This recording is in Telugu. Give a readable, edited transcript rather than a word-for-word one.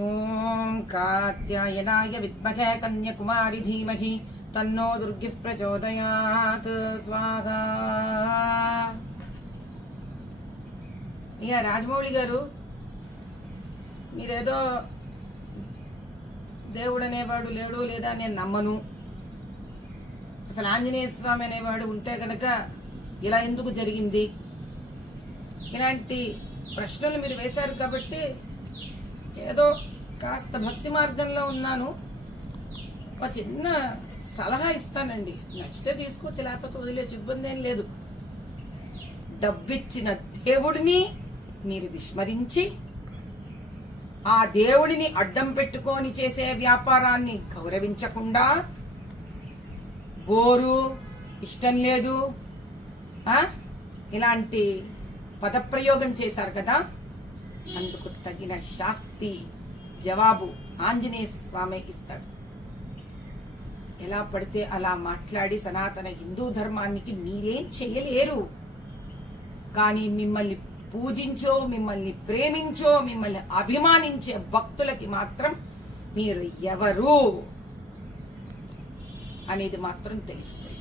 ఓం కాత్యాయనాయ విద్మహే కన్యాకుమారి ధీమహి తన్నో దుర్గిః ప్రచోదయాత్. స్వాహా. ఇక రాజమౌళి గారు, మీరేదో దేవుడు అనేవాడు లేడు లేదా నేను నమ్మను, అసలు ఆంజనేయ స్వామి అనేవాడు ఉంటే కనుక ఇలా ఎందుకు జరిగింది, ఇలాంటి ప్రశ్నలు మీరు వేశారు కాబట్టి ఏదో కాస్త భక్తి మార్గంలో ఉన్నాను, ఒక చిన్న సలహా ఇస్తానండి. నచ్చితే తీసుకోవచ్చు, లేకపోతే వదిలేచ్చు, ఇబ్బంది ఏం లేదు. డబ్బిచ్చిన దేవుడిని మీరు విస్మరించి ఆ దేవుడిని అడ్డం పెట్టుకొని చేసే వ్యాపారాన్ని గౌరవించకుండా బోరు, ఇష్టం లేదు, ఇలాంటి పదప్రయోగం చేశారు కదా, అందుకు తగిన శాస్తి జవాబు ఆంజనేయ స్వామి ఇస్తాడు. ఎలా పడితే అలా మాట్లాడి సనాతన హిందూ ధర్మానికి మీరేం చేయలేరు. కానీ మిమ్మల్ని పూజించో, మిమ్మల్ని ప్రేమించో, మిమ్మల్ని అభిమానించే భక్తులకి మాత్రం మీరు ఎవరు అనేది మాత్రం తెలిసిపోయింది.